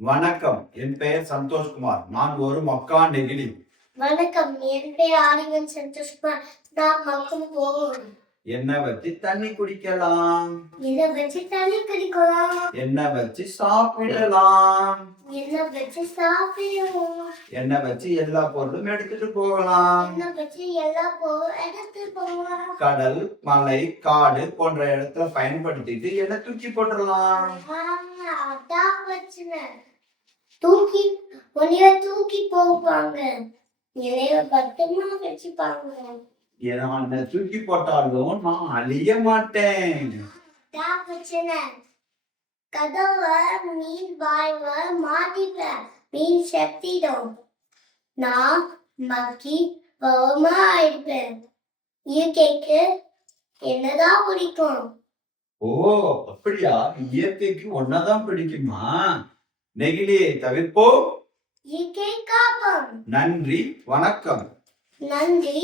வணக்கம், என் பெயர் சந்தோஷ்குமார். நான் ஒரு மக்கா நெகிழி. வணக்கம், என் பெயர் ஆலிங்கன் சந்தோஷ்குமார். நான் மக்கும் போகும். என்ன வச்சு தண்ணி குடிக்கலாம், என்ன வச்சு தண்ணி குடிக்கலாம், என்ன வச்சு சாப்பிடலாம், என்ன வச்சு சாப்பிடுவோம், என்ன வச்சு எல்லா பொருளும் எடுத்துட்டு போகலாம். என்ன வச்சு எல்லா பொருளும் எடுத்து போகலாம். கடல், மலை, காடு போன்ற இடத்துல பயன்படுத்திட்டு என்ன தூக்கி போட்டுடலாம். அதான் பிரச்சனை. தூக்கி போவாங்க, இலைய பத்திரமா வச்சுப்பாங்க. என்ன தூக்கி போட்டாலும் நான் அழிய மாட்டேன். பிரச்சனை. கதவை மீன் வாய்வ மாட்டிப்பேன், மீன் செத்திடும். நான் மக்கி பவமா ஆயிடுப்பேன். இயற்கைக்கு என்னதான் பிடிக்கும்? ஓ அப்படியா, இயற்கைக்கு ஒன்னதான் பிடிக்குமா? நெகிழியை தவிர்ப்போம். இயற்கை காப்போம். நன்றி, வணக்கம். நன்றி.